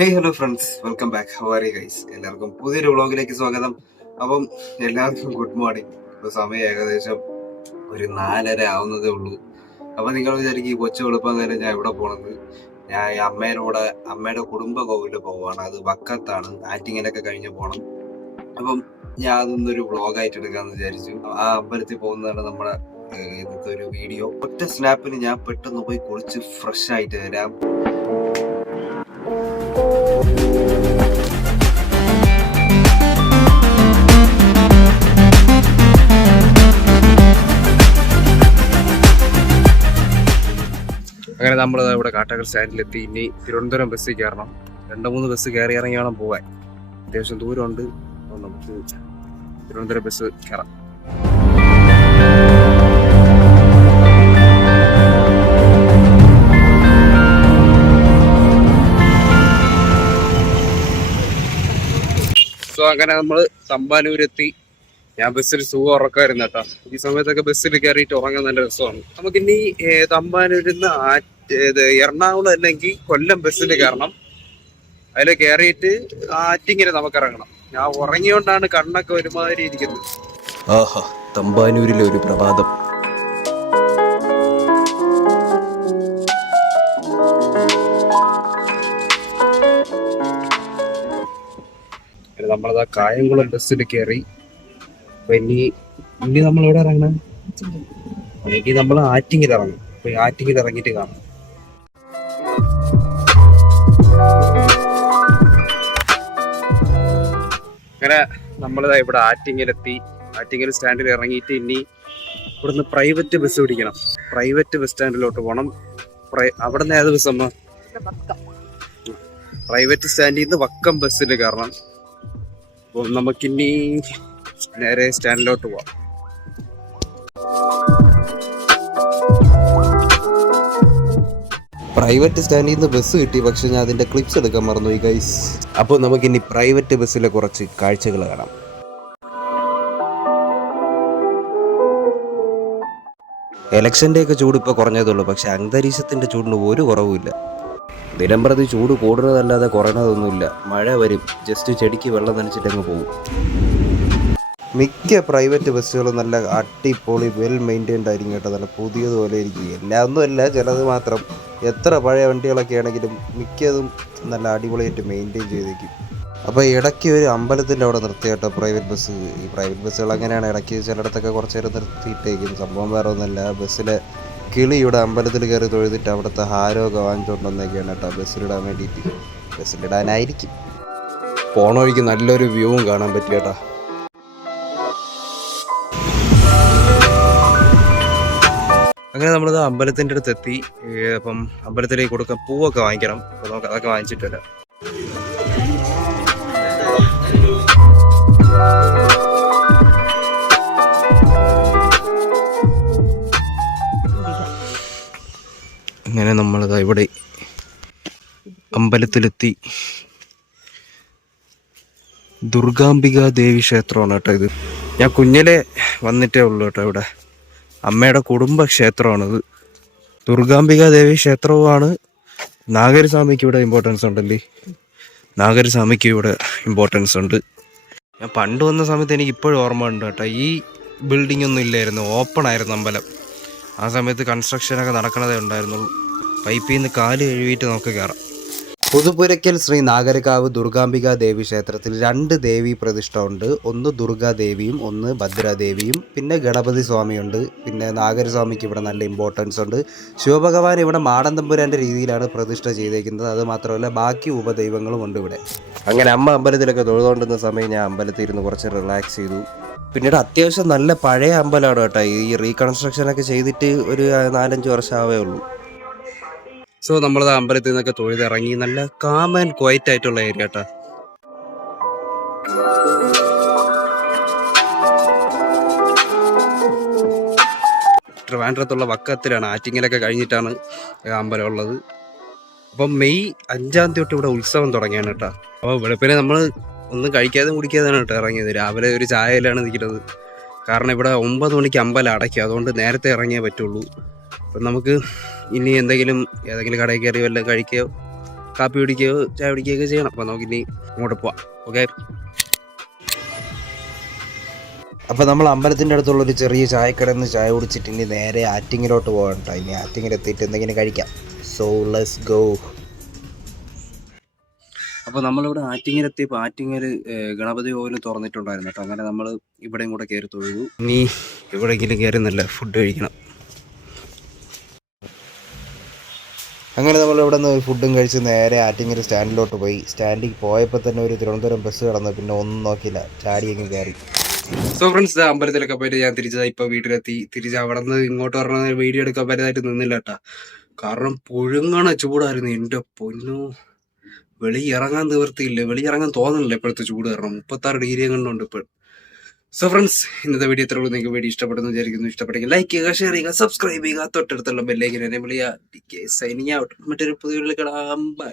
Hey hello friends welcome back ഹവാരി guys എല്ലാവർക്കും പുതിയൊരു വ്ളോഗിലേക്ക് സ്വാഗതം. അപ്പം എല്ലാവർക്കും ഗുഡ് മോർണിംഗ് ഇപ്പോൾ സമയം ഏകദേശം ഒരു നാലര ആവുന്നതേ ഉള്ളൂ. അപ്പം നിങ്ങൾ വിചാരിക്കും ഈ കൊച്ചു എളുപ്പം നേരം ഞാൻ എവിടെ പോണത്? ഞാൻ ഈ അമ്മേന്റെ കൂടെ അമ്മയുടെ കുടുംബ കോവിലിൽ പോവാണ്. അത് വക്കത്താണ്. ആറ്റിങ്ങിലൊക്കെ കഴിഞ്ഞ് പോകണം അപ്പം ഞാൻ അതൊന്നൊരു വ്ളോഗായിട്ട് എടുക്കാമെന്ന് വിചാരിച്ചു. ആ അമ്പലത്തിൽ പോകുന്നതാണ് നമ്മുടെ ഇന്നത്തെ ഒരു വീഡിയോ. ഒറ്റ സ്നാപ്പിന് ഞാൻ പെട്ടെന്ന് പോയി കുളിച്ച് ഫ്രഷ് ആയിട്ട് വരാം. അങ്ങനെ നമ്മൾ ഇവിടെ കാട്ടാക്കൽ സ്റ്റാൻഡിലെത്തി. ഇനി തിരുവനന്തപുരം ബസ്സിൽ കയറണം. രണ്ട് മൂന്ന് ബസ് കയറി ഇറങ്ങി വേണം പോവാൻ. അത്യാവശ്യം ദൂരമുണ്ട്. നമുക്ക് തിരുവനന്തപുരം ബസ് കയറാം. സോ അങ്ങനെ നമ്മൾ തമ്പാനൂരെത്തി. ഞാൻ ബസ്സിൽ സുഖം ഉറക്കമായിരുന്നു കേട്ടോ. ഈ സമയത്തൊക്കെ ബസ്സിൽ കയറിയിട്ട് ഉറങ്ങാൻ നല്ല രസമാണ്. നമുക്കിനി തമ്പാനൂരിൽ നിന്ന് ഇത് എറണാകുളം അല്ലെങ്കിൽ കൊല്ലം ബസ്സിൽ കയറണം. അതിൽ കയറിയിട്ട് ആറ്റിങ്ങനെ നമുക്ക് ഇറങ്ങണം ഞാൻ ഉറങ്ങിയോണ്ടാണ് കണ്ണൊക്കെ ഒരുമാതിരി ഇരിക്കുന്നത്. ആഹാ തമ്പാനൂരിലെ ഒരു പ്രഭാതം. നമ്മളതാ കായംകുളം ബസ്സിൽ കയറി അപ്പൊ ഇനി ഇനി നമ്മൾ എവിടെ ഇറങ്ങണം? ഇനി നമ്മൾ ആറ്റിങ്ങിൽ ഇറങ്ങും അപ്പൊ ഈ ആറ്റിങ്ങിൽ ഇറങ്ങിയിട്ട് കാണാം. അങ്ങനെ നമ്മളിതാ ഇവിടെ ആറ്റിങ്ങിലെത്തി. ആറ്റിങ്ങൽ സ്റ്റാൻഡിൽ ഇറങ്ങിയിട്ട് ഇനി ഇവിടുന്ന് പ്രൈവറ്റ് ബസ് പിടിക്കണം. പ്രൈവറ്റ് ബസ് സ്റ്റാൻഡിലോട്ട് പോകണം അവിടെ നിന്ന് ഏത് ബസ് അമ്മ? പ്രൈവറ്റ് സ്റ്റാൻഡിൽ നിന്ന് വക്കം ബസ്സിൽ കയറണം. അപ്പോൾ നമുക്കിനി നേരെ സ്റ്റാൻഡിലോട്ട് പോവാം. പ്രൈവറ്റ് സ്റ്റാൻഡിൽ നിന്ന് ബസ് കിട്ടി പക്ഷെ ഞാൻ അതിന്റെ ക്ലിപ്സ് എടുക്കാൻ മറന്നു ഈ ഗൈസ് അപ്പോൾ നമുക്കിനി പ്രൈവറ്റ് ബസ്സിലെ കുറച്ച് കാഴ്ചകൾ കാണാം. എലക്ഷന്റെയൊക്കെ ചൂട് ഇപ്പോൾ കുറഞ്ഞതുള്ളൂ പക്ഷേ അന്തരീക്ഷത്തിന്റെ ചൂടിന് ഒരു കുറവുമില്ല. ദിനം പ്രതി ചൂട് കൂടുന്നതല്ലാതെ കുറയണതൊന്നുമില്ല മഴ വരും. ജസ്റ്റ് ചെടിക്ക് വെള്ളം നനച്ചിട്ടങ്ങ് പോകും മിക്ക പ്രൈവറ്റ് ബസ്സുകളും നല്ല അടിപൊളി വെൽ മെയിന്റൈൻഡ് ആയിരിക്കും കേട്ടോ. നല്ല പുതിയതുപോലെ ഇരിക്കും എല്ലാം ഒന്നുമല്ല ചിലത് മാത്രം. എത്ര പഴയ വണ്ടികളൊക്കെ ആണെങ്കിലും മിക്കതും നല്ല അടിപൊളിയായിട്ട് മെയിന്റെയിൻ ചെയ്തേക്കും. അപ്പോൾ ഇടയ്ക്ക് ഒരു അമ്പലത്തിന്റെ അവിടെ നിർത്തി കേട്ടോ പ്രൈവറ്റ് ബസ് ഈ പ്രൈവറ്റ് ബസ്സുകൾ അങ്ങനെയാണ് ഇടയ്ക്ക് ചിലയിടത്തൊക്കെ കുറച്ച് നേരം നിർത്തിയിട്ടേക്കും. സംഭവം വേറെ ഒന്നുമല്ല ബസ്സിലെ കിളി ഇവിടെ അമ്പലത്തിൽ കയറി തൊഴുതിട്ട് അവിടുത്തെ ഹാരമൊക്കെ വാങ്ങിച്ചുകൊണ്ടുവന്നേക്കാണ് കേട്ടോ. ബസ്സിലിടാൻ വേണ്ടിയിട്ട്. ബസ്സിലിടാനായിരിക്കും പോണ വഴിക്ക് നല്ലൊരു വ്യൂവും കാണാൻ പറ്റി കേട്ടോ. അങ്ങനെ നമ്മളിത് അമ്പലത്തിന്റെ അടുത്ത് എത്തി. അപ്പം അമ്പലത്തിലേക്ക് കൊടുക്കാൻ പൂവൊക്കെ വാങ്ങിക്കണം. അപ്പോൾ നമുക്ക് അതൊക്കെ വാങ്ങിച്ചിട്ട് വരാം. അങ്ങനെ നമ്മളിതാ ഇവിടെ അമ്പലത്തിലെത്തി. ദുർഗാംബിക ദേവി ക്ഷേത്രമാണ് കേട്ടോ ഇത്. ഞാൻ കുഞ്ഞിലെ വന്നിട്ടേ ഉള്ളൂ കേട്ടോ ഇവിടെ. അമ്മയുടെ കുടുംബ ക്ഷേത്രമാണിത് ദുർഗാംബിക ദേവി ക്ഷേത്രവുമാണ്. നാഗരസ്വാമിക്ക് ഇവിടെ ഇമ്പോർട്ടൻസ് ഉണ്ടല്ലേ? നാഗരസ്വാമിക്ക് ഇവിടെ ഇമ്പോർട്ടൻസ് ഉണ്ട്. ഞാൻ പണ്ട് വന്ന സമയത്ത് എനിക്ക് ഇപ്പോഴും ഓർമ്മ ഉണ്ട് കേട്ടോ. ഈ ബിൽഡിംഗ് ഒന്നും ഇല്ലായിരുന്നു. ഓപ്പൺ ആയിരുന്നു അമ്പലം. ആ സമയത്ത് കൺസ്ട്രക്ഷനൊക്കെ നടക്കണതേ ഉണ്ടായിരുന്നുള്ളൂ. പൈപ്പിൽ നിന്ന് കാൽ കഴുകിയിട്ട് നമുക്ക് കയറാം പുതുപുരയ്ക്കൽ ശ്രീ നാഗരകാവ് ദുർഗാംബിക ദേവി ക്ഷേത്രത്തിൽ രണ്ട് ദേവി പ്രതിഷ്ഠ ഉണ്ട്. ഒന്ന് ദുർഗാദേവിയും ഒന്ന് ഭദ്രാദേവിയും പിന്നെ ഗണപതി സ്വാമിയുണ്ട് പിന്നെ നാഗരസ്വാമിക്ക് ഇവിടെ നല്ല ഇമ്പോർട്ടൻസ് ഉണ്ട്. ശിവഭഗവാൻ ഇവിടെ മാടൻ തമ്പുരാന്റെ രീതിയിലാണ് പ്രതിഷ്ഠ ചെയ്തേക്കുന്നത്. അത് മാത്രമല്ല ബാക്കി ഉപദൈവങ്ങളും ഉണ്ട് ഇവിടെ. അങ്ങനെ അമ്മ അമ്പലത്തിലൊക്കെ തൊഴുതുകൊണ്ടിരുന്ന സമയം ഞാൻ അമ്പലത്തിൽ ഇരുന്ന് കുറച്ച് റിലാക്സ് ചെയ്തു. പിന്നീട് അത്യാവശ്യം നല്ല പഴയ അമ്പലമാണ് കേട്ടോ. ഈ റീകൺസ്ട്രക്ഷനൊക്കെ ചെയ്തിട്ട് ഒരു നാലഞ്ച് വർഷമാവേ ഉള്ളൂ. സോ നമ്മൾ അമ്പലത്തിൽ നിന്നൊക്കെ തൊഴുതിറങ്ങി നല്ല കാം ആൻഡ് ക്വയറ്റ് ആയിട്ടുള്ള ഏരിയ കേട്ടോ ട്രിവാൻഡ്രത്തുള്ള വക്കത്തിലാണ് ആറ്റിങ്ങലൊക്കെ കഴിഞ്ഞിട്ടാണ് അമ്പലം ഉള്ളത്. അപ്പം മെയ് അഞ്ചാം തീയതി തൊട്ട് ഇവിടെ ഉത്സവം തുടങ്ങിയാണ് കേട്ടോ അപ്പോൾ വെളുപ്പിനെ നമ്മൾ ഒന്നും കഴിക്കാതെ കുടിക്കാതെയാണ് കേട്ടോ ഇറങ്ങിയത്. രാവിലെ ഒരു ചായയിലാണ് നിൽക്കുന്നത്. കാരണം ഇവിടെ ഒമ്പത് മണിക്ക് അമ്പലം അടയ്ക്കും അതുകൊണ്ട് നേരത്തെ ഇറങ്ങിയേ പറ്റുള്ളൂ. അപ്പം നമുക്ക് ഇനി എന്തെങ്കിലും ഏതെങ്കിലും കടയിൽ കയറി വല്ലതും കഴിക്കുകയോ കാപ്പി കുടിക്കുകയോ ചായ കുടിക്കുകയൊക്കെ ചെയ്യണം. അപ്പോൾ നമുക്കിനി അങ്ങോട്ട് പോവാം. ഓക്കെ? അപ്പോൾ നമ്മൾ അമ്പലത്തിന്റെ അടുത്തുള്ള ഒരു ചെറിയ ചായക്കടയിൽ നിന്ന് ചായ കുടിച്ചിട്ട് ഇനി നേരെ ആറ്റിങ്ങിലോട്ട് പോകണ്ട ഇനി ആറ്റിങ്ങിൽ എത്തിയിട്ട് എന്തെങ്കിലും കഴിക്കാം. സോ ലെസ് ഗോ അപ്പോൾ നമ്മളിവിടെ ആറ്റിങ്ങിലെത്തിയപ്പോൾ ആറ്റിങ്ങൽ ഗണപതി കോവിൽ തുറന്നിട്ടുണ്ടായിരുന്നു കേട്ടോ. അങ്ങനെ നമ്മൾ ഇവിടെയും കൂടെ കയറി തൊഴുതു. ഇനി എവിടെയെങ്കിലും കയറി നല്ല ഫുഡ് കഴിക്കണം. അങ്ങനെ നമ്മൾ ഇവിടെ നിന്ന് ഒരു ഫുഡും കഴിച്ച് നേരെ ആറ്റിങ്ങൽ സ്റ്റാൻഡിലോട്ട് പോയി. സ്റ്റാൻഡിൽ പോയപ്പോൾ തന്നെ ഒരു തിരുവനന്തപുരം ബസ് കടന്നു പിന്നെ ഒന്നും നോക്കിയില്ല. ചാടി അങ്ങ് കയറി സോ ഫ്രണ്ട്സ് അമ്പലത്തിലൊക്കെ പോയിട്ട് ഞാൻ തിരിച്ചതാ ഇപ്പൊ വീട്ടിലെത്തി. തിരിച്ച് അവിടെ നിന്ന് ഇങ്ങോട്ട് പറഞ്ഞ വീഡിയോ എടുക്കാൻ പറ്റാതായിട്ട് നിന്നില്ല കേട്ടാ കാരണം പുഴുങ്ങണ ചൂടായിരുന്നു. എന്റെ പൊന്നു. വെളി ഇറങ്ങാൻ നിവർത്തിയില്ല വെളി ഇറങ്ങാൻ തോന്നുന്നില്ല ഇപ്പോഴത്തെ ചൂട് കാരണം. മുപ്പത്താറ് ഡിഗ്രി കണ്ടുണ്ട് ഇപ്പോൾ സോ ഫ്രണ്ട്സ് ഇന്നത്തെ വീഡിയോ ഇത്രയുള്ളൂ നിങ്ങൾക്ക് വീഡിയോ ഇഷ്ടപ്പെടുന്നു വിചാരിക്കുന്നു. ഇഷ്ടപ്പെട്ടെങ്കിൽ ലൈക്ക് ചെയ്യുക ഷെയർ ചെയ്യുക സബ്സ്ക്രൈബ് ചെയ്യുക. തൊട്ടടുത്തുള്ള ബെല്ലേക്ക് എന്നെ വിളിക്കുക സൈനിങ് ഔട്ട് മറ്റൊരു പുതിയ കാണാം. ബൈ